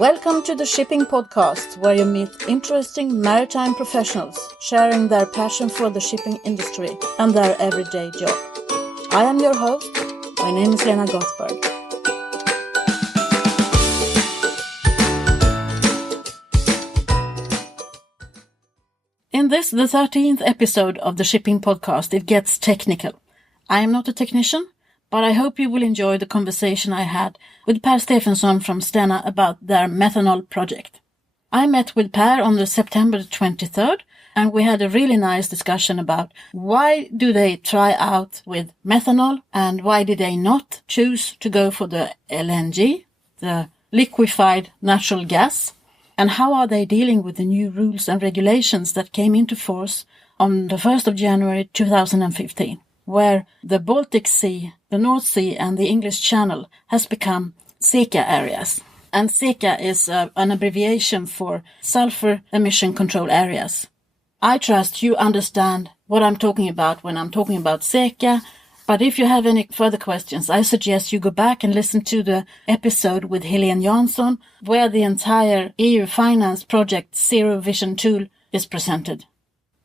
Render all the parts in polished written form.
Welcome to the Shipping Podcast, where you meet interesting maritime professionals sharing their passion for the shipping industry and their everyday job. I am your host. My name is Stena Gothenburg. In this, the 13th episode of the Shipping Podcast, it gets technical. I am not a technician, but I hope you will enjoy the conversation I had with Per Stefenson from Stena about their methanol project. I met with Per on the September 23rd, and we had a really nice discussion about why do they try out with methanol and why did they not choose to go for the LNG, the liquefied natural gas, and how are they dealing with the new rules and regulations that came into force on the 1st of January 2015, where the Baltic Sea, the North Sea and the English Channel has become SECA areas. And SECA is an abbreviation for Sulfur Emission Control Areas. I trust you understand what I'm talking about when I'm talking about SECA, but if you have any further questions, I suggest you go back and listen to the episode with Helene Jansson, where the entire EU finance project Zero Vision Tool is presented.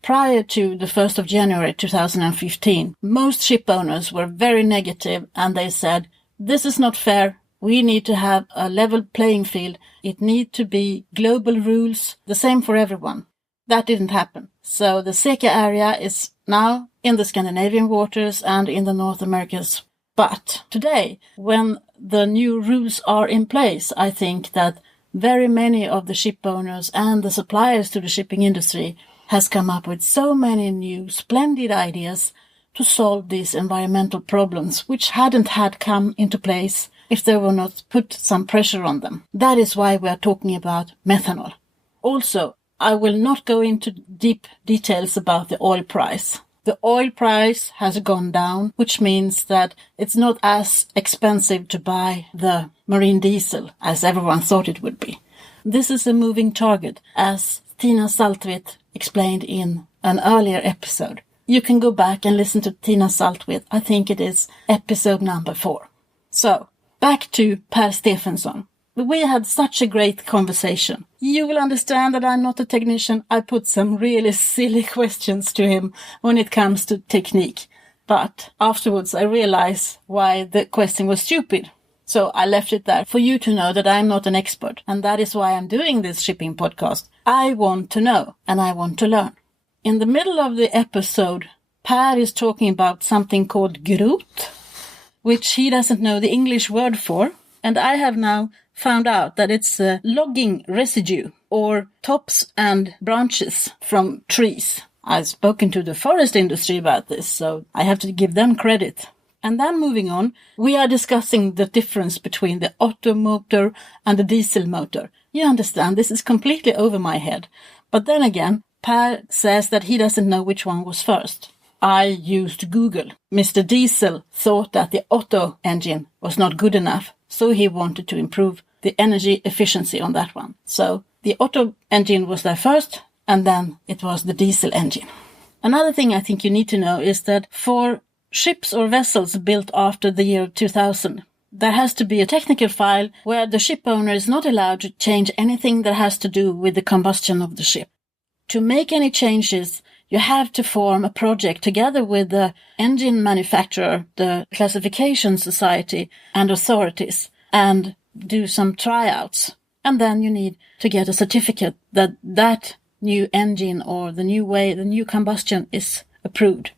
Prior to the 1st of January 2015, most ship owners were very negative and they said, this is not fair. We need to have a level playing field. It needs to be global rules, the same for everyone. That didn't happen. So the SECA area is now in the Scandinavian waters and in the North Americas. But today, when the new rules are in place, I think that very many of the ship owners and the suppliers to the shipping industry has come up with so many new splendid ideas to solve these environmental problems which hadn't had come into place if there were not put some pressure on them. That is why we are talking about methanol. Also, I will not go into deep details about the oil price. The oil price has gone down, which means that it's not as expensive to buy the marine diesel as everyone thought it would be. This is a moving target, as Tina Saltvedt explained in an earlier episode. You can go back and listen to Tina Saltvedt. I think it is episode number 4. So, back to Per Stefenson. We had such a great conversation. You will understand that I'm not a technician. I put some really silly questions to him when it comes to technique. But afterwards I realized why the question was stupid. So I left it there for you to know that I'm not an expert. And that is why I'm doing this shipping podcast. I want to know and I want to learn. In the middle of the episode, Per is talking about something called grot, which he doesn't know the English word for. And I have now found out that it's a logging residue or tops and branches from trees. I've spoken to the forest industry about this, so I have to give them credit. And then moving on, we are discussing the difference between the Otto motor and the diesel motor. You understand, this is completely over my head. But then again, Per says that he doesn't know which one was first. I used Google. Mr. Diesel thought that the Otto engine was not good enough, so he wanted to improve the energy efficiency on that one. So the Otto engine was there first, and then it was the diesel engine. Another thing I think you need to know is that for ships or vessels built after the year 2000, there has to be a technical file where the ship owner is not allowed to change anything that has to do with the combustion of the ship. To make any changes, you have to form a project together with the engine manufacturer, the classification society and authorities, and do some tryouts. And then you need to get a certificate that that new engine or the new way, the new combustion is approved.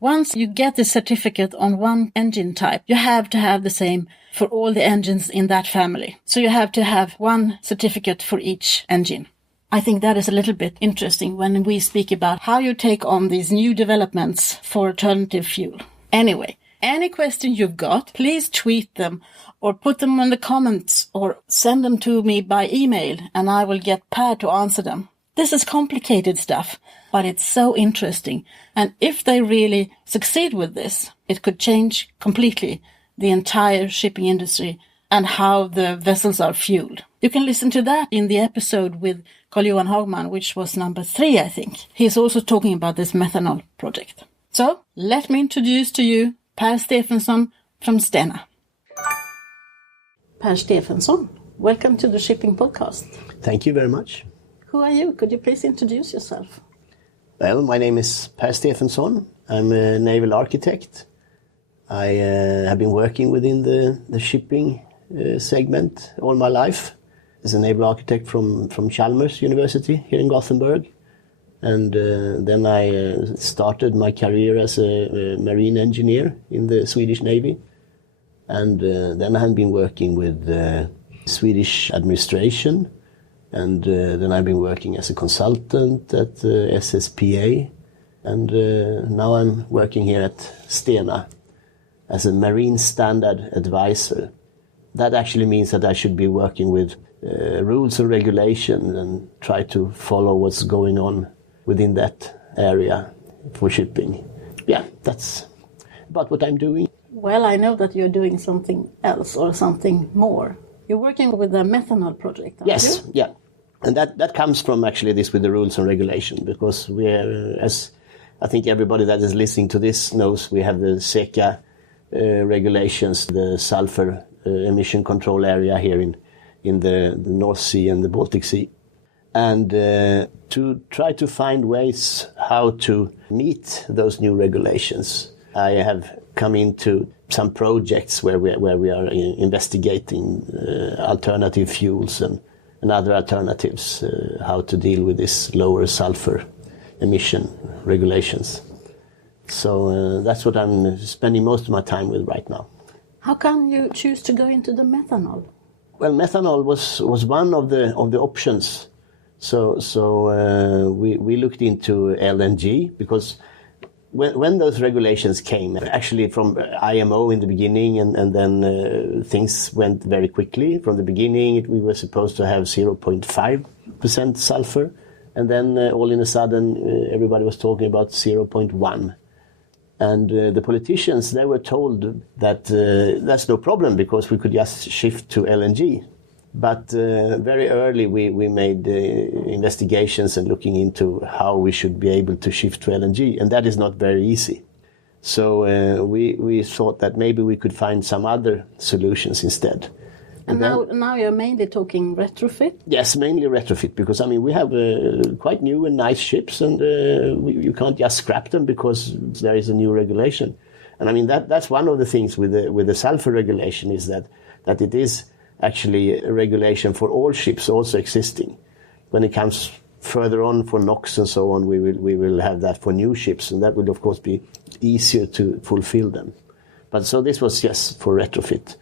Once you get the certificate on one engine type, you have to have the same for all the engines in that family. So you have to have one certificate for each engine. I think that is a little bit interesting when we speak about how you take on these new developments for alternative fuel. Anyway, any question you've got, please tweet them or put them in the comments or send them to me by email and I will get Per to answer them. This is complicated stuff, but it's so interesting. And if they really succeed with this, it could change completely the entire shipping industry and how the vessels are fueled. You can listen to that in the episode with Carl-Johan Hagman, which was number 3, I think. He's also talking about this methanol project. So, let me introduce to you Per Stefenson from Stena. Per Stefenson, welcome to the Shipping Podcast. Thank you very much. Who are you? Could you please introduce yourself? Well, my name is Per Stefenson. I'm a naval architect. I have been working within the shipping segment all my life as a naval architect from Chalmers University here in Gothenburg. And then I started my career as a marine engineer in the Swedish Navy. And then I have been working with Swedish administration. And then I've been working as a consultant at SSPA. And now I'm working here at STENA as a marine standard advisor. That actually means that I should be working with rules and regulations and try to follow what's going on within that area for shipping. Yeah, that's about what I'm doing. Well, I know that you're doing something else or something more. You're working with the methanol project, aren't Yes, you? yeah. And that comes from actually this with the rules and regulation, because we are, as I think everybody that is listening to this knows, we have the SECA regulations, the sulfur emission control area here in the North Sea and the Baltic Sea. And to try to find ways how to meet those new regulations, I have come into some projects where we are investigating alternative fuels and other alternatives, how to deal with this lower sulfur emission regulations. So that's what I'm spending most of my time with right now. How come you choose to go into the methanol? Well, methanol was one of the options. So we looked into LNG because when those regulations came, actually from IMO in the beginning, and then things went very quickly. From the beginning, we were supposed to have 0.5% sulfur, and then all in a sudden, everybody was talking about 0.1. And the politicians, they were told that that's no problem because we could just shift to LNG. But very early we made investigations and looking into how we should be able to shift to LNG, and that is not very easy. So we thought that maybe we could find some other solutions instead. And now you're mainly talking retrofit? Yes, mainly retrofit, because I mean we have quite new and nice ships, and you can't just scrap them because there is a new regulation. And I mean that's one of the things with the sulfur regulation is that it is actually a regulation for all ships also existing. When it comes further on for NOx and so on, we will have that for new ships, and that will of course be easier to fulfill them. But so this was just for retrofit.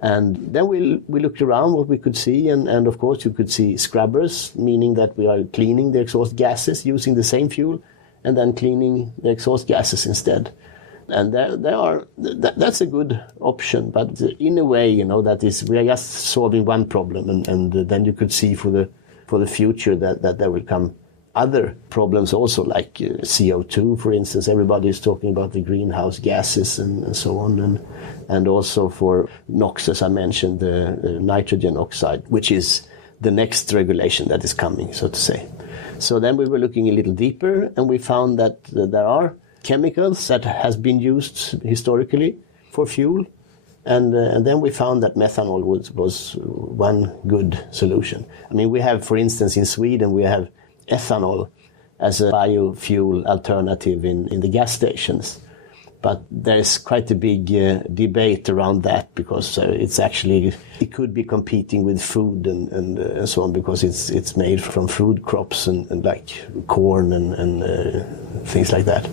And then we looked around what we could see, and of course you could see scrubbers, meaning that we are cleaning the exhaust gases using the same fuel, and then cleaning the exhaust gases instead. And that's a good option, but in a way, that is, we are just solving one problem, and then you could see for the future that there will come other problems also, like CO2, for instance. Everybody is talking about the greenhouse gases and so on, and also for NOx, as I mentioned, the nitrogen oxide, which is the next regulation that is coming, so to say. So then we were looking a little deeper, and we found that there are chemicals that has been used historically for fuel, and then we found that methanol was one good solution. I mean, we have, for instance, in Sweden, we have ethanol as a biofuel alternative in the gas stations, but there is quite a big debate around that because it could be competing with food and so on, because it's made from food crops and like corn and things like that.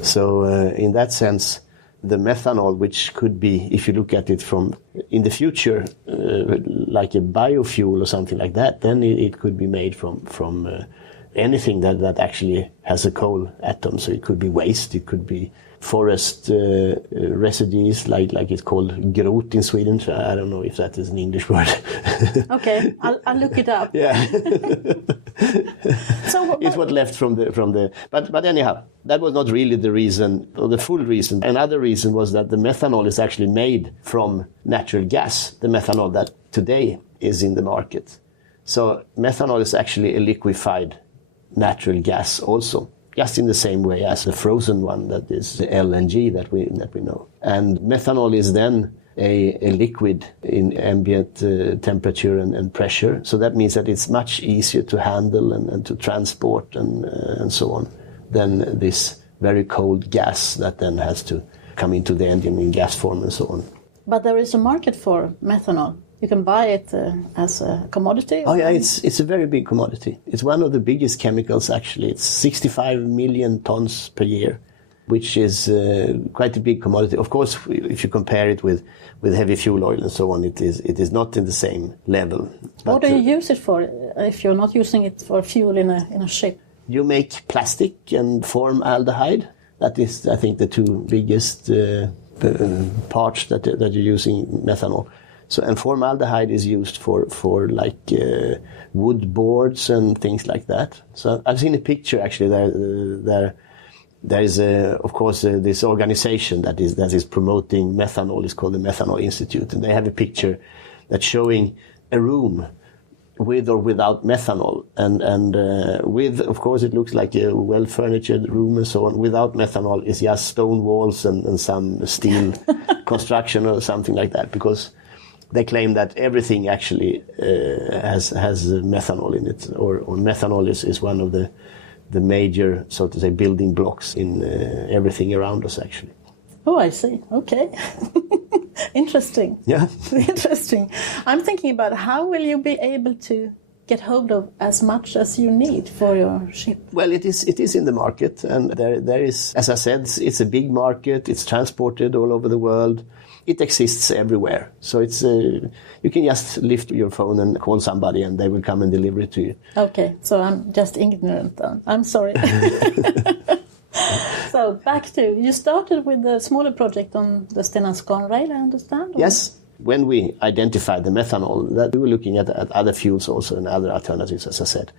So in that sense, the methanol, which could be, if you look at it from in the future, like a biofuel or something like that, then it could be made from anything that actually has a coal atom. So it could be waste, it could be forest residues, like it's called grot in Sweden. I don't know if that is an English word. Okay, I'll look it up. Yeah. So it's what left from the. But anyhow, that was not really the reason or the full reason. Another reason was that the methanol is actually made from natural gas. The methanol that today is in the market. So methanol is actually a liquefied natural gas also, just in the same way as the frozen one that is the LNG that we know. And methanol is then a liquid in ambient temperature and pressure. So that means that it's much easier to handle and to transport and so on than this very cold gas that then has to come into the engine in gas form and so on. But there is a market for methanol. You can buy it as a commodity? Oh yeah, it's a very big commodity. It's one of the biggest chemicals actually. It's 65 million tons per year, which is quite a big commodity. Of course, if you compare it with heavy fuel oil and so on, it is not in the same level. What do you use it for if you're not using it for fuel in a ship? You make plastic and formaldehyde. That is, I think, the two biggest parts that you're using methanol. So, and formaldehyde is used for like wood boards and things like that. So I've seen a picture actually there is of course this organization that is promoting methanol. It's called the Methanol Institute, and they have a picture that's showing a room with or without methanol, and with, of course, it looks like a well-furnitured room and so on. Without methanol is just stone walls and some steel construction or something like that, because they claim that everything actually has methanol in it, or methanol is one of the major, so to say, building blocks in everything around us actually. Oh, I see. Okay. Interesting. Yeah. Interesting. I'm thinking about how will you be able to get hold of as much as you need for your ship? Well, it is in the market, and there is, as I said, it's a big market. It's transported all over the world. It exists everywhere. So it's you can just lift your phone and call somebody, and they will come and deliver it to you. Okay, so I'm just ignorant then. I'm sorry. So back to, you started with the smaller project on the Stena SCANRAIL, I understand? Or? Yes. When we identified the methanol, that we were looking at other fuels also and other alternatives, as I said.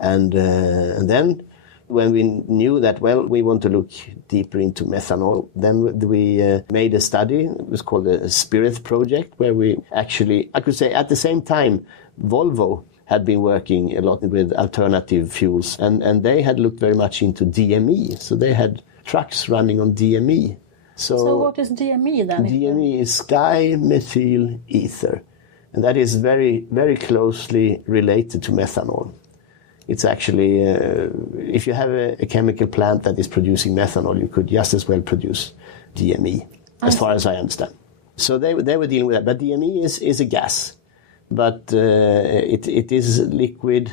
And then when we knew that, well, we want to look deeper into methanol, then we made a study. It was called the SPIRETH project, where we actually, I could say at the same time, Volvo had been working a lot with alternative fuels, and they had looked very much into DME. So they had trucks running on DME. So what is DME then? DME is dimethyl ether, and that is very, very closely related to methanol. It's actually, if you have a chemical plant that is producing methanol, you could just as well produce DME, as far as I understand. So they were dealing with that. But DME is a gas, but it is liquid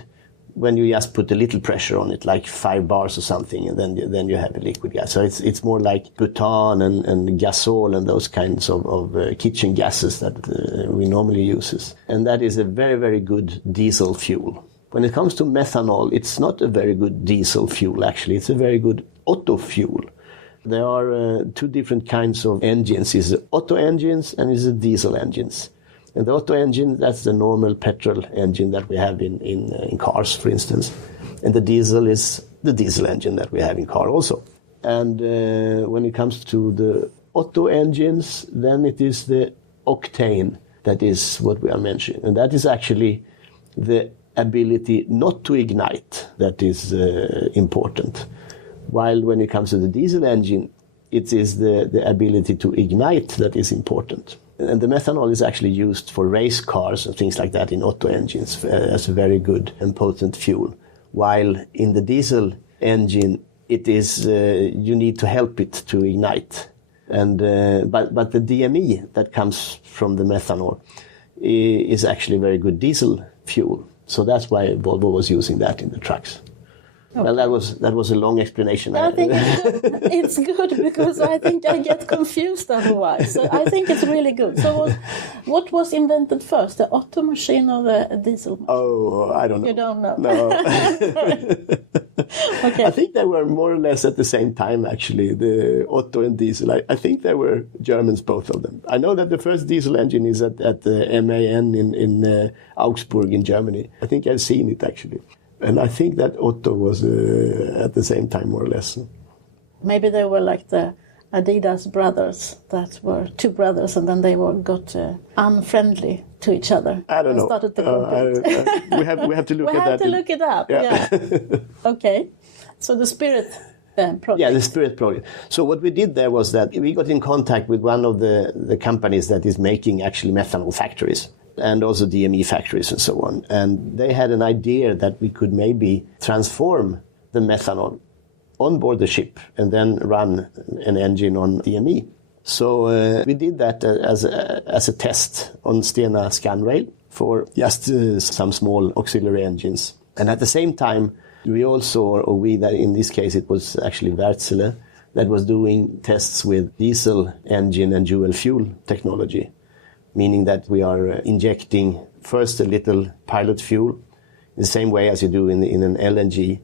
when you just put a little pressure on it, like 5 bars or something, and then you have a liquid gas. So it's more like butane and gasol and those kinds of kitchen gases that we normally use. And that is a very, very good diesel fuel. When it comes to methanol, it's not a very good diesel fuel, actually. It's a very good auto fuel. There are two different kinds of engines. It's the auto engines and it's the diesel engines. And the auto engine, that's the normal petrol engine that we have in cars, for instance. And the diesel is the diesel engine that we have in car also. And when it comes to the auto engines, then it is the octane that is what we are mentioning. And that is actually the ability not to ignite that is important. While when it comes to the diesel engine, it is the ability to ignite that is important. And the methanol is actually used for race cars and things like that in auto engines as a very good and potent fuel. While in the diesel engine, it is you need to help it to ignite. And but the DME that comes from the methanol is actually very good diesel fuel. So that's why Volvo was using that in the trucks. Okay. Well, that was a long explanation. I think it's good because I think I get confused otherwise. So I think it's really good. So what was invented first, the auto machine or the diesel machine? Oh, I don't know. You don't know? No. Okay. I think they were more or less at the same time, actually, the auto and diesel. I think they were Germans, both of them. I know that the first diesel engine is at the MAN in Augsburg in Germany. I think I've seen it, actually. And I think that Otto was at the same time, more or less. Maybe they were like the Adidas brothers that were two brothers, and then they got unfriendly to each other. I don't know. Started to compete. We have to look we at that. We have to look it up. Yeah. Okay. So the SPIRETH project. Yeah, the SPIRETH project. So what we did there was that we got in contact with one of the companies that is making actually methanol factories and also DME factories and so on. And they had an idea that we could maybe transform the methanol on board the ship and then run an engine on DME. So we did that as a test on Stena SCANRAIL for just some small auxiliary engines. And at the same time, that in this case it was actually Wärtsilä that was doing tests with diesel engine and dual fuel technology, meaning that we are injecting first a little pilot fuel in the same way as you do in an LNG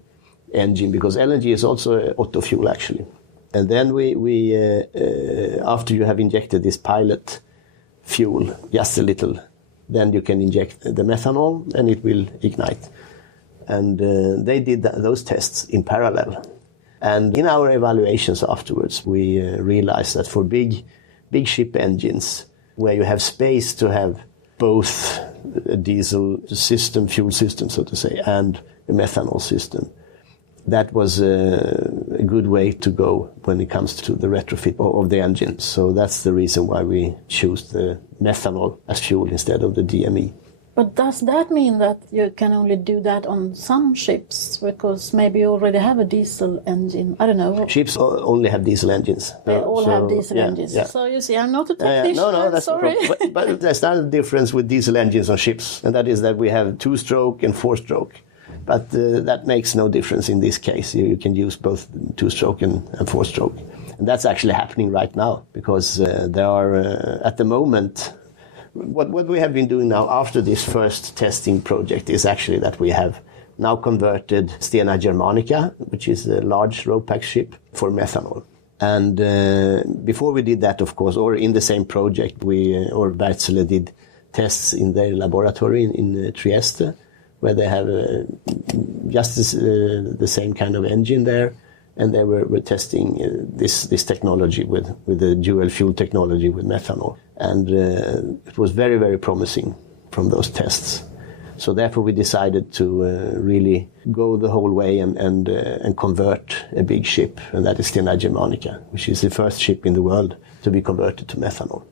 engine, because LNG is also auto fuel actually. And then we after you have injected this pilot fuel, just a little, then you can inject the methanol and it will ignite. And they did those tests in parallel. And in our evaluations afterwards, we realized that for big ship engines, where you have space to have both a diesel system, fuel system, so to say, and a methanol system, that was a good way to go when it comes to the retrofit of the engine. So that's the reason why we choose the methanol as fuel instead of the DME. But does that mean that you can only do that on some ships? Because maybe you already have a diesel engine. I don't know. Ships only have diesel engines. They all have diesel engines. Yeah. So you see, I'm not a technician. No, that's sorry. But there's not a difference with diesel engines on ships, and that is that we have 2-stroke and 4-stroke. But that makes no difference in this case. You can use both 2-stroke and 4-stroke. And that's actually happening right now, because there are, at the moment, what we have been doing now after this first testing project is actually that we have now converted Stena Germanica, which is a large RoPax ship, for methanol. And before we did that, of course, or in the same project, Wärtsilä did tests in their laboratory in Trieste, where they have just the same kind of engine there, and they were testing this technology with the dual fuel technology with methanol. And it was very, very promising from those tests. So therefore we decided to really go the whole way and convert a big ship, and that is Stena Germanica, which is the first ship in the world to be converted to methanol.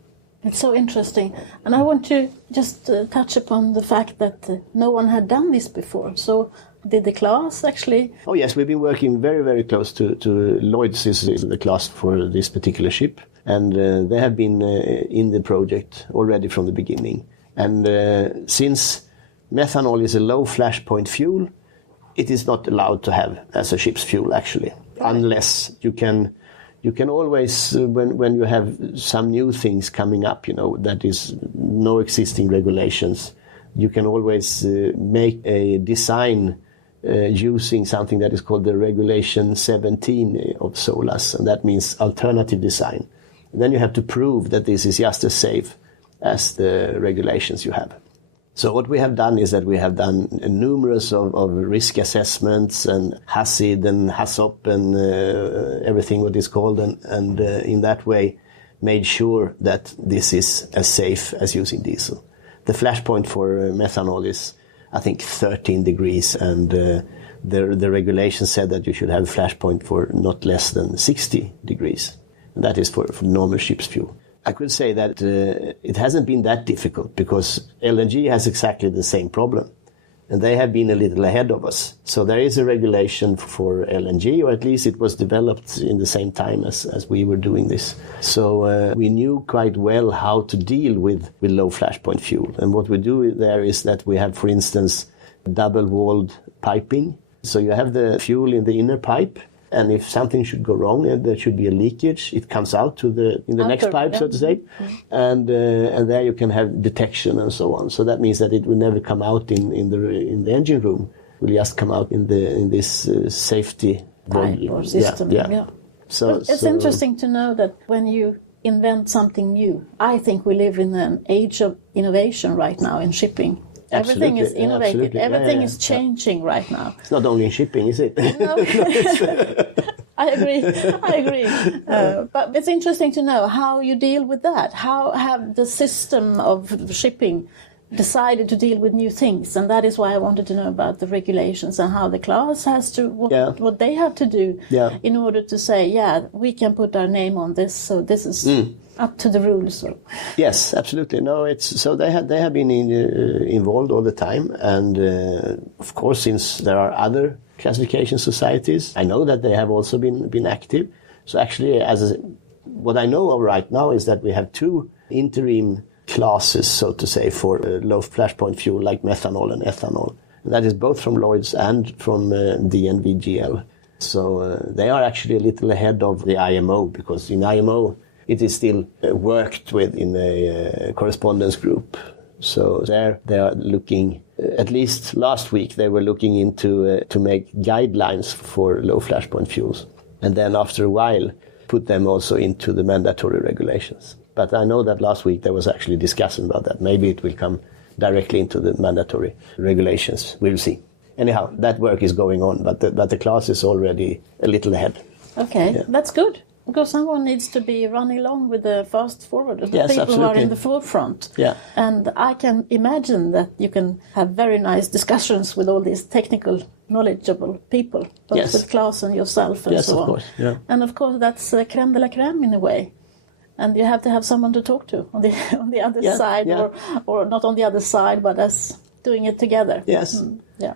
It's so interesting. And I want to just touch upon the fact that no one had done this before. So did the class actually? Oh yes, we've been working very, very close to Lloyd, is the class for this particular ship. And they have been in the project already from the beginning. And since methanol is a low flash point fuel, it is not allowed to have as a ship's fuel actually, right. Unless you can always, when you have some new things coming up, that is no existing regulations, you can always make a design using something that is called the Regulation 17 of SOLAS, and that means alternative design. And then you have to prove that this is just as safe as the regulations you have. So what we have done is that we have done numerous of risk assessments and HACCP and HACCP and everything what is called, and in that way made sure that this is as safe as using diesel. The flash point for methanol is, I think, 13 degrees, and the regulation said that you should have a flash point for not less than 60 degrees. And that is for normal ship's fuel. I could say that it hasn't been that difficult, because LNG has exactly the same problem, and they have been a little ahead of us. So there is a regulation for LNG, or at least it was developed in the same time as we were doing this. So we knew quite well how to deal with low flash point fuel. And what we do there is that we have, for instance, double-walled piping. So you have the fuel in the inner pipe, and if something should go wrong and there should be a leakage, it comes out in the next pipe, so to say, and there you can have detection and so on. So that means that it will never come out in the engine room. It will just come out in this safety pipe or system. Yeah. So it's interesting to know that when you invent something new, I think we live in an age of innovation right now in shipping. Everything is innovative. Everything is changing right now. It's not only in shipping, is it? No. I agree. But it's interesting to know how you deal with that. How have the system of shipping decided to deal with new things, and that is why I wanted to know about the regulations and how the class has to, what they have to do in order to say, we can put our name on this, so this is up to the rules. Yes, absolutely. No, they have been involved all the time, and of course, since there are other classification societies, I know that they have also been active. So actually, what I know of right now is that we have 2 interim classes, so to say, for low flashpoint fuel like methanol and ethanol. And that is both from Lloyd's and from the NVGL. So they are actually a little ahead of the IMO, because in IMO it is still worked with in a correspondence group. So there they are looking, at least last week they were looking into to make guidelines for low flashpoint fuels. And then after a while put them also into the mandatory regulations. But I know that last week there was actually discussion about that. Maybe it will come directly into the mandatory regulations. We'll see. Anyhow, that work is going on, but the class is already a little ahead. Okay, that's good. Because someone needs to be running along with the fast forwarders, the people who are in the forefront. Yeah. And I can imagine that you can have very nice discussions with all these technical, knowledgeable people, both with Claes and yourself and so on. Yes, of course. Yeah. And of course, that's crème de la crème in a way. And you have to have someone to talk to on the other side, or not on the other side, but as doing it together. Yes. Yeah.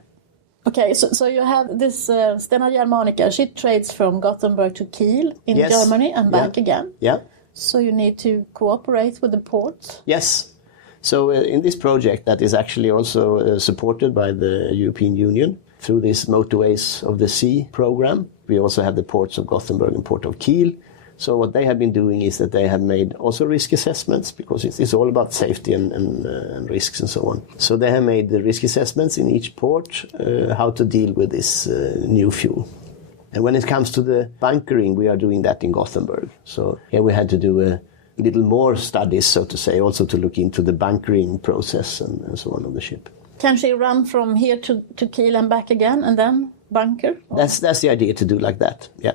Okay, so you have this Stena Germanica. She trades from Gothenburg to Kiel in Germany and back again. Yeah. So you need to cooperate with the ports. Yes. So in this project that is actually also supported by the European Union through this Motorways of the Sea program, we also have the ports of Gothenburg and Port of Kiel. So what they have been doing is that they have made also risk assessments, because it's all about safety and risks and so on. So they have made the risk assessments in each port, how to deal with this new fuel. And when it comes to the bunkering, we are doing that in Gothenburg. So here we had to do a little more studies, so to say, also to look into the bunkering process and so on of the ship. Can she run from here to Kiel and back again and then bunker? That's the idea, to do like that, yeah.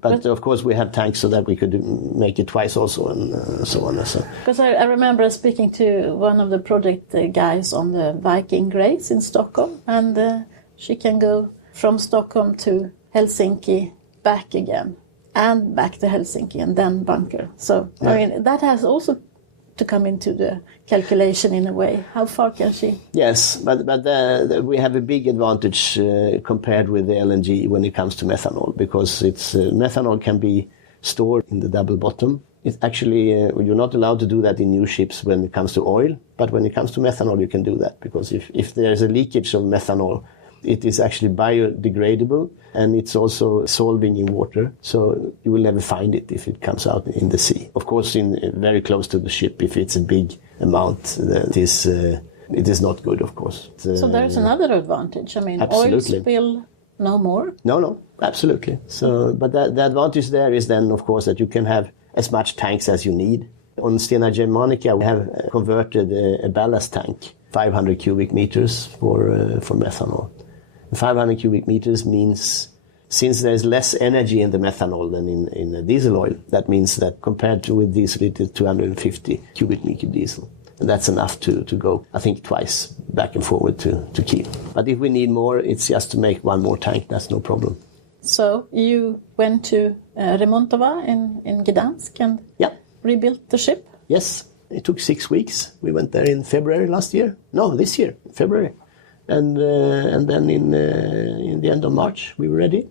But of course we have tanks so that we could make it twice also and so on. Because I remember speaking to one of the project guys on the Viking Grace in Stockholm, and she can go from Stockholm to Helsinki, back again, and back to Helsinki, and then bunker. So, I mean, that has also to come into the calculation in a way. How far can she? Yes, but we have a big advantage compared with the LNG when it comes to methanol, because methanol can be stored in the double bottom. It's actually, you're not allowed to do that in new ships when it comes to oil, but when it comes to methanol you can do that, because if there's a leakage of methanol, it is actually biodegradable, and it's also dissolving in water, so you will never find it if it comes out in the sea. Of course, very close to the ship, if it's a big amount, it is not good, of course. So there's another advantage. I mean, absolutely. Oil spill no more? No, absolutely. So, but the advantage there is then, of course, that you can have as much tanks as you need. On Stena Germanica, we have converted a ballast tank, 500 cubic meters for methanol. 500 cubic meters means, since there's less energy in the methanol than in the diesel oil, that means that compared to with diesel, it is 250 cubic meter diesel. And that's enough to go, I think, twice back and forward to Kiel. But if we need more, it's just to make one more tank. That's no problem. So you went to Remontowa in Gdansk and rebuilt the ship? Yes, it took 6 weeks. We went there in February this year, February. And then in the end of March we were ready,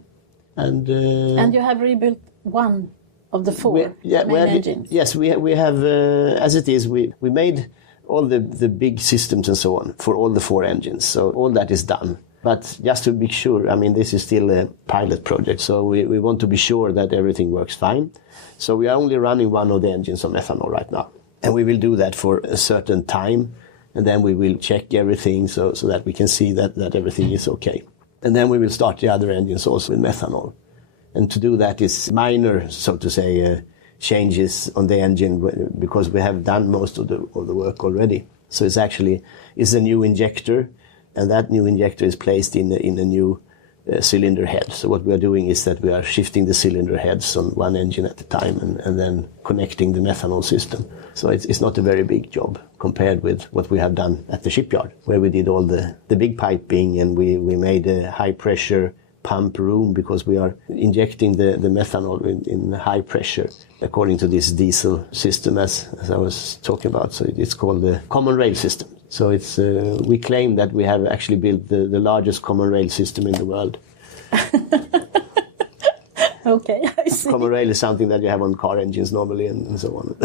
and you have rebuilt one of the four main engines. Yes, we have as it is. We made all the big systems and so on for all the 4 engines. So all that is done. But just to be sure, I mean, this is still a pilot project, so we want to be sure that everything works fine. So we are only running one of the engines on methanol right now, and we will do that for a certain time. And then we will check everything so that we can see that everything is okay. And then we will start the other engines also with methanol. And to do that is minor, so to say, changes on the engine, because we have done most of the work already. So it's a new injector, and that new injector is placed in a new cylinder head. So what we are doing is that we are shifting the cylinder heads on one engine at a time and then connecting the methanol system. So it's not a very big job compared with what we have done at the shipyard, where we did all the big piping, and we made a high pressure pump room because we are injecting the methanol in high pressure according to this diesel system as I was talking about. So it's called the common rail system. So it's we claim that we have actually built the largest common rail system in the world. Okay, I see. Common rail is something that you have on car engines normally and so on.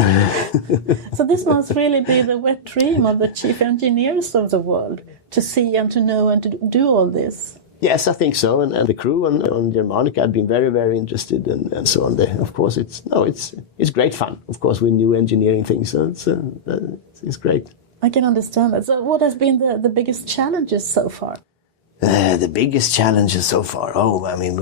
So this must really be the wet dream of the chief engineers of the world, to see and to know and to do all this. Yes, I think so. And the crew on Germanica have been very, very interested and so on. Of course, it's great fun, of course, with new engineering things. So it's great. I can understand that. So what has been the biggest challenges so far? The biggest challenges so far? Oh, I mean,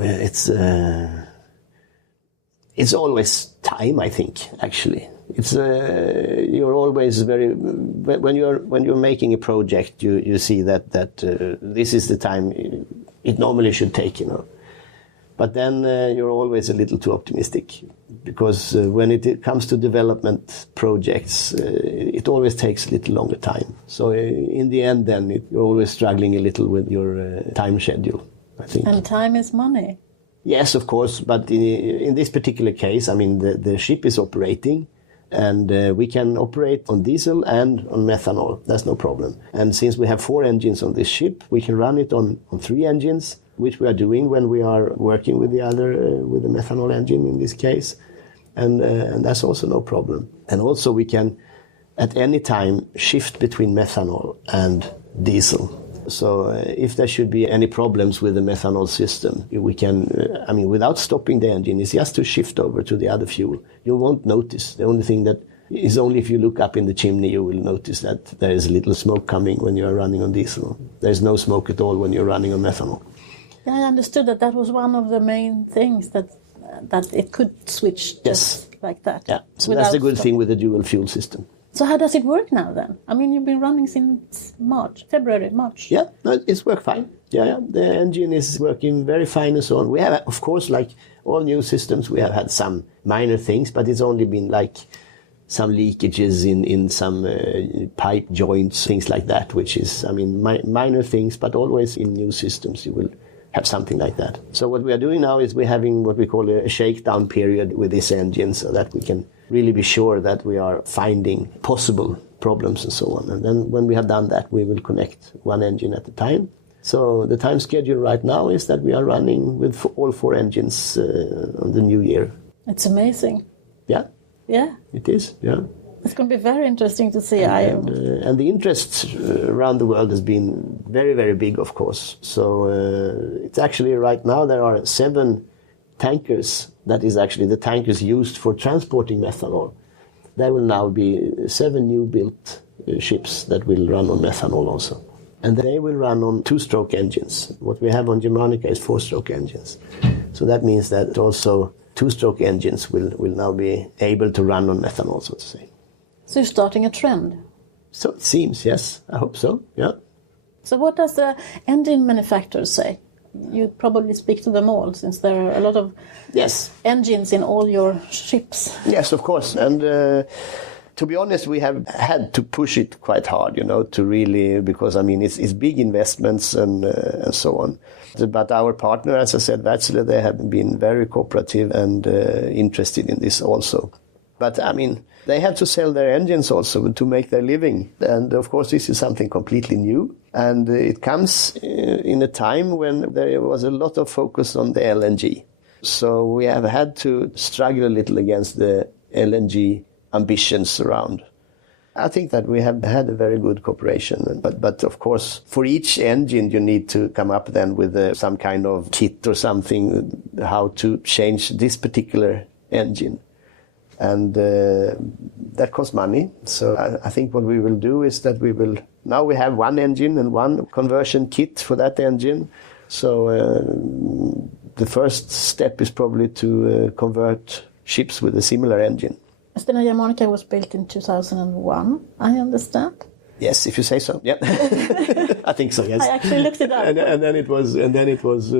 it's always time, I think, actually. It's you're always when you're making a project, you see that this is the time it normally should take, you know. But then you're always a little too optimistic, because when it comes to development projects, it always takes a little longer time. So in the end, then you're always struggling a little with your time schedule, I think. And time is money. Yes, of course. But in this particular case, I mean, the ship is operating, and we can operate on diesel and on methanol. That's no problem. And since we have 4 engines on this ship, we can run it on 3 engines, which we are doing when we are working with with the methanol engine in this case. And that's also no problem. And also we can, at any time, shift between methanol and diesel. So if there should be any problems with the methanol system, we can, I mean, without stopping the engine, it's just to shift over to the other fuel. You won't notice. The only thing that is, only if you look up in the chimney, you will notice that there is a little smoke coming when you are running on diesel. There's no smoke at all when you're running on methanol. Yeah, I understood that was one of the main things, that it could switch just like that. Yeah, so that's the good thing with the dual fuel system. So how does it work now then? I mean, you've been running since February, March. Yeah, no, it's worked fine. Yeah, the engine is working very fine and so on. We have, of course, like all new systems, we have had some minor things, but it's only been like some leakages in some pipe joints, things like that, which is, I mean, minor things, but always in new systems you will have something like that. So what we are doing now is we're having what we call a shakedown period with this engine, so that we can really be sure that we are finding possible problems and so on. And then when we have done that, we will connect one engine at a time. So the time schedule right now is that we are running with all 4 engines on the new year. It's amazing. Yeah. Yeah. It is, yeah. It's going to be very interesting to see. And the interest around the world has been very, very big, of course. So it's actually right now there are 7 tankers. That is actually the tankers used for transporting methanol. There will now be 7 new built ships that will run on methanol also. And they will run on 2-stroke engines. What we have on Germanica is 4-stroke engines. So that means that also 2-stroke engines will now be able to run on methanol, so to say. So you're starting a trend? So it seems, yes. I hope so, yeah. So what does the engine manufacturers say? You probably speak to them all, since there are a lot of engines in all your ships. Yes, of course. And to be honest, we have had to push it quite hard, you know, to really, because, I mean, it's big investments and so on. But our partner, as I said, Wärtsilä, they have been very cooperative and interested in this also. But, I mean, they have to sell their engines also to make their living. And, of course, this is something completely new. And it comes in a time when there was a lot of focus on the LNG. So we have had to struggle a little against the LNG ambitions around. I think that we have had a very good cooperation. But of course, for each engine, you need to come up then with some kind of kit or something, how to change this particular engine. And that costs money. So I think what we will do is that now we have one engine and one conversion kit for that engine. So the first step is probably to convert ships with a similar engine. Stena Germanica was built in 2001, I understand. Yes, if you say so. Yeah, I think so. Yes, I actually looked it up. and then it was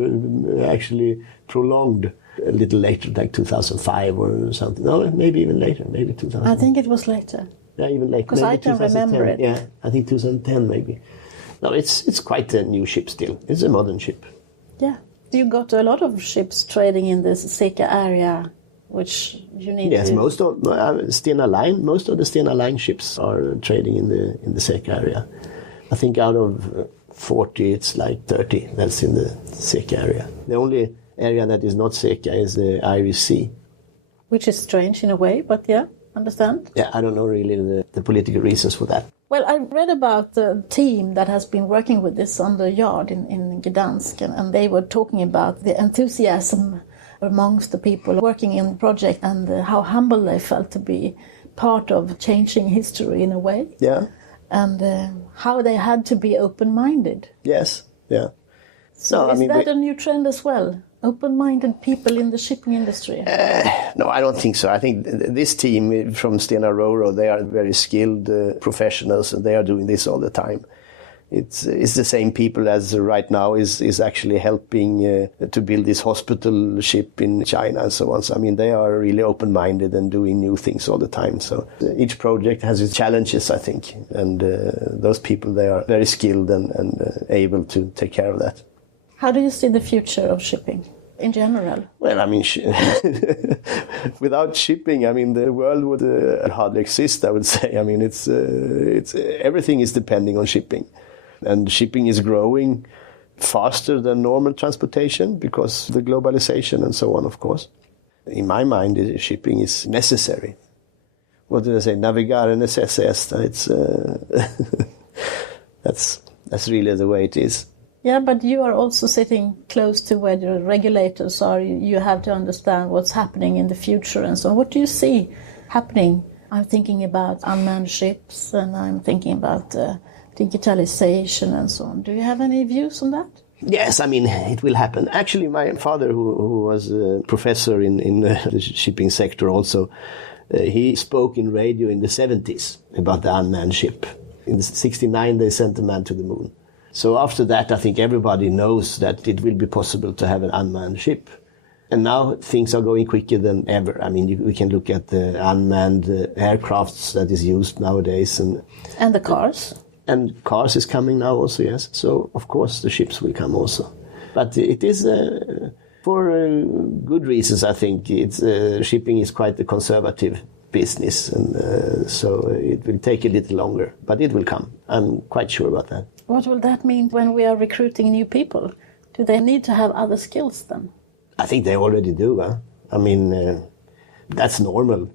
actually prolonged a little later, like 2005 or something. No, maybe even later. Maybe 2000. I think it was later. Yeah, even later. Because I can remember it. Yeah, I think 2010 maybe. No, it's quite a new ship still. It's a modern ship. Yeah, you got a lot of ships trading in this SECA area, which you need. Yes, to... most of Stena Line. Most of the Stena Line ships are trading in the SECA area. I think out of 40, it's like 30 that's in the SECA area. The only area that is not SECA is the Irish Sea. Which is strange in a way, but yeah, understand? Yeah, I don't know really the political reasons for that. Well, I read about the team that has been working with this on the yard in Gdansk, and they were talking about the enthusiasm amongst the people working in the project and how humble they felt to be part of changing history in a way. Yeah. And how they had to be open-minded. Yes, yeah. So is that a new trend as well? Open-minded people in the shipping industry? No, I don't think so. I think this team from Stena Ro-Ro, they are very skilled professionals, and they are doing this all the time. It's the same people as right now is actually helping to build this hospital ship in China and so on. So, I mean, they are really open-minded and doing new things all the time. So each project has its challenges, I think. And those people, they are very skilled and able to take care of that. How do you see the future of shipping in general? Well, I mean, without shipping, I mean, the world would hardly exist, I would say. I mean, it's everything is depending on shipping. And shipping is growing faster than normal transportation because of the globalization and so on, of course. In my mind, shipping is necessary. What did I say? Navigare necesse est. It's that's really the way it is. Yeah, but you are also sitting close to where the regulators are. You have to understand what's happening in the future and so on. What do you see happening? I'm thinking about unmanned ships and I'm thinking about digitalization and so on. Do you have any views on that? Yes, I mean, it will happen. Actually, my father, who was a professor in the shipping sector also, he spoke in radio in the 70s about the unmanned ship. In 1969, they sent a man to the moon. So after that, I think everybody knows that it will be possible to have an unmanned ship. And now things are going quicker than ever. I mean, we can look at the unmanned aircrafts that is used nowadays. And the cars. And cars is coming now also, yes. So, of course, the ships will come also. But it is, for good reasons, I think, shipping is quite a conservative business. And so it will take a little longer, but it will come. I'm quite sure about that. What will that mean when we are recruiting new people? Do they need to have other skills then? I think they already do. I mean, that's normal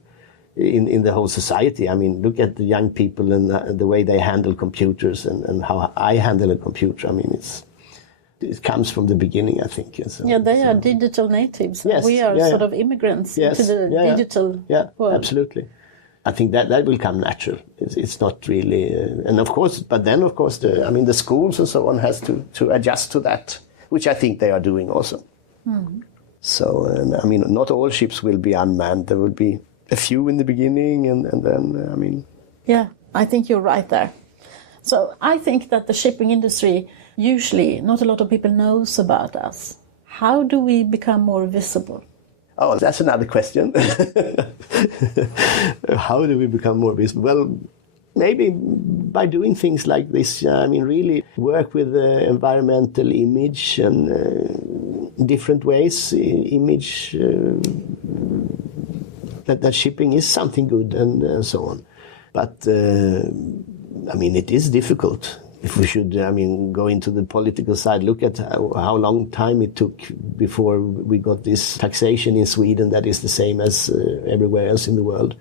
in the whole society. I mean, look at the young people and the way they handle computers and how I handle a computer. I mean, it comes from the beginning, I think. So, yeah, they are digital natives. Yes, we are sort of immigrants into the digital world. Absolutely. I think that will come natural. It's not really, and of course, but then of course, the schools and so on has to adjust to that, which I think they are doing also. Mm-hmm. So, and I mean, not all ships will be unmanned. There will be a few in the beginning, and then, I mean. Yeah, I think you're right there. So I think that the shipping industry, usually, not a lot of people knows about us. How do we become more visible? Oh, that's another question. How do we become more visible? Well, maybe by doing things like this. I mean, really work with the environmental image and different ways. Image that shipping is something good and so on. But I mean, it is difficult. If we should, go into the political side, look at how long time it took before we got this taxation in Sweden that is the same as everywhere else in the world.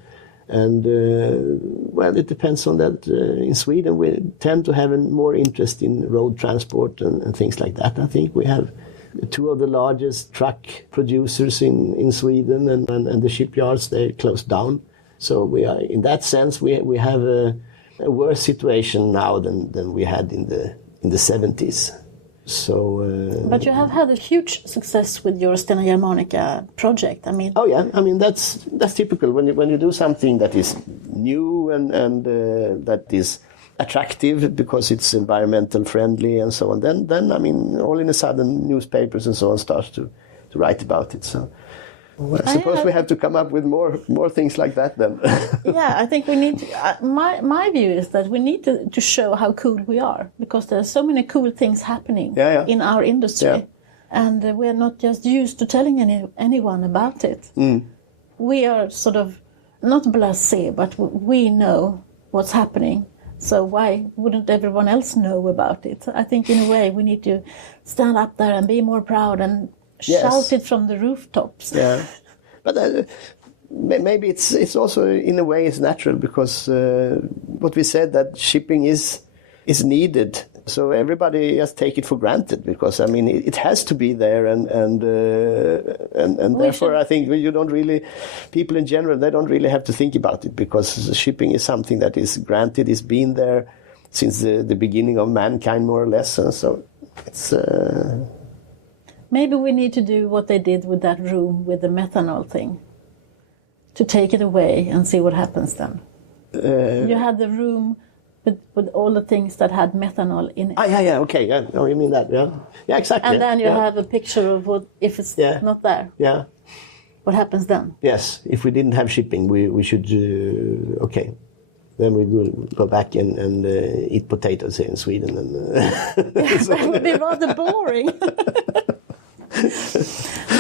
And, well, it depends on that. In Sweden, we tend to have more interest in road transport and things like that. I think we have two of the largest truck producers in Sweden, and the shipyards, they closed down. So we are, in that sense, we have a worse situation now than we had in the 70s. So, but you have had a huge success with your Stena Germanica project. I mean, oh yeah, I mean that's typical when you do something that is new and that is attractive because it's environmental friendly and so on, then I mean, all in a sudden newspapers and so on starts to write about it. So well, I suppose we have to come up with more things like that then. Yeah, I think we need to, my view is that we need to show how cool we are, because there are so many cool things happening in our industry. Yeah. And we're not just used to telling anyone about it. We are sort of not blasé, but we know what's happening. So why wouldn't everyone else know about it? I think in a way we need to stand up there and be more proud and shout it from the rooftops. Yeah, but maybe it's also in a way it's natural, because what we said, that shipping is needed. So everybody just take it for granted, because I mean it has to be there, and therefore I think you don't really, people in general, they don't really have to think about it, because shipping is something that is granted, is been there since the beginning of mankind, more or less. And so it's. Maybe we need to do what they did with that room with the methanol thing, to take it away and see what happens then. You had the room with all the things that had methanol in it. Okay, yeah. Oh, you mean that, yeah. Yeah, exactly. And then you have a picture of what, if it's not there. Yeah. What happens then? Yes, if we didn't have shipping, we should, okay. Then we would go back and eat potatoes here in Sweden. And, that would be rather boring.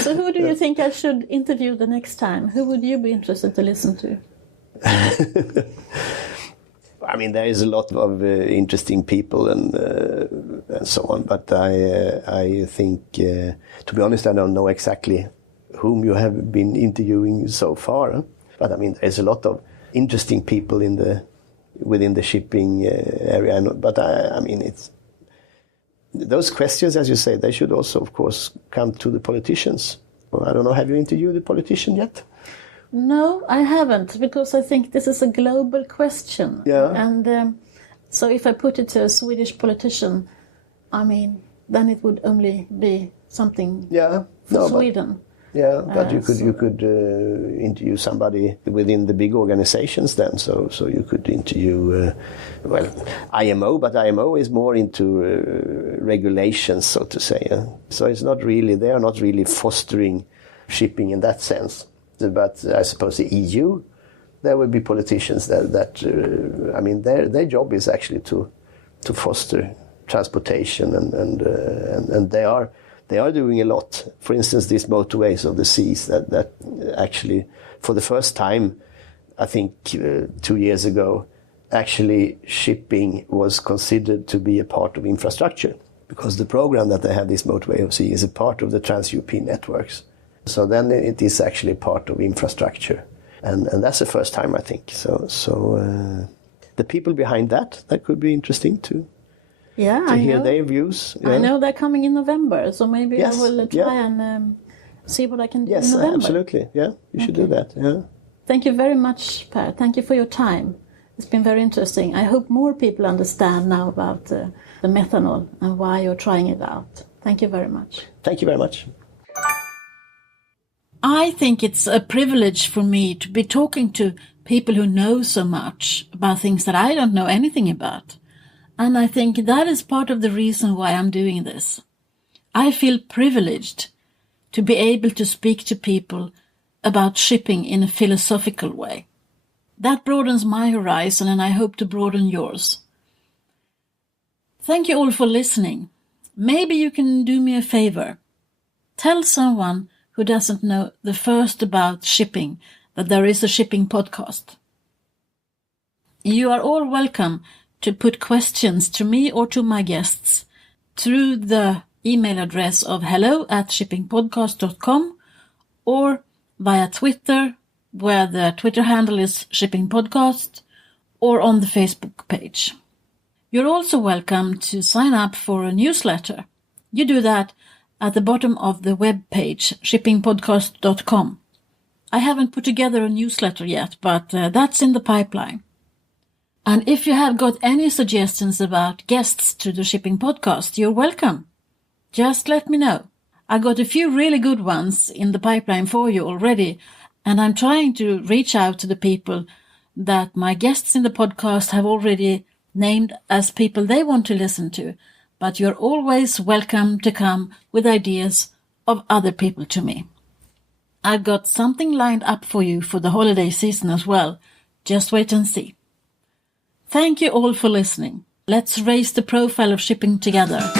So who do you think I should interview the next time? Who would you be interested to listen to? I mean, there is a lot of interesting people and so on, but I think, to be honest, I don't know exactly whom you have been interviewing so far. But I mean, there's a lot of interesting people within the shipping area. But I mean, it's those questions, as you say, they should also, of course, come to the politicians. Well, I don't know, have you interviewed a politician yet? No, I haven't, because I think this is a global question. Yeah. And so if I put it to a Swedish politician, I mean, then it would only be something for Sweden. But you could interview somebody within the big organizations then. So you could interview, IMO, but IMO is more into regulations, so to say. So it's not really, they are not really fostering shipping in that sense. But I suppose the EU, there will be politicians that I mean, their job is actually to foster transportation, and they are doing a lot. For instance, these motorways of the seas that actually, for the first time, I think 2 years ago, actually shipping was considered to be a part of infrastructure, because the program that they have, this motorway of sea, is a part of the trans-European networks. So then it is actually part of infrastructure, and that's the first time, I think. So the people behind that could be interesting to hear their views. Yeah. I know they're coming in November, so maybe I will try and see what I can do in November. Yes, absolutely. Yeah, you should do that. Yeah. Thank you very much, Per. Thank you for your time. It's been very interesting. I hope more people understand now about the methanol and why you're trying it out. Thank you very much. Thank you very much. I think it's a privilege for me to be talking to people who know so much about things that I don't know anything about. And I think that is part of the reason why I'm doing this. I feel privileged to be able to speak to people about shipping in a philosophical way. That broadens my horizon, and I hope to broaden yours. Thank you all for listening. Maybe you can do me a favor. Tell someone who doesn't know the first about shipping that there is a shipping podcast. You are all welcome to put questions to me or to my guests through the email address of hello@shippingpodcast.com, or via Twitter, where the Twitter handle is Shipping Podcast, or on the Facebook page. You're also welcome to sign up for a newsletter. You do that at the bottom of the web page, shippingpodcast.com. I haven't put together a newsletter yet, but that's in the pipeline. And if you have got any suggestions about guests to the Shipping Podcast, you're welcome. Just let me know. I got a few really good ones in the pipeline for you already, and I'm trying to reach out to the people that my guests in the podcast have already named as people they want to listen to, but you're always welcome to come with ideas of other people to me. I've got something lined up for you for the holiday season as well. Just wait and see. Thank you all for listening. Let's raise the profile of shipping together.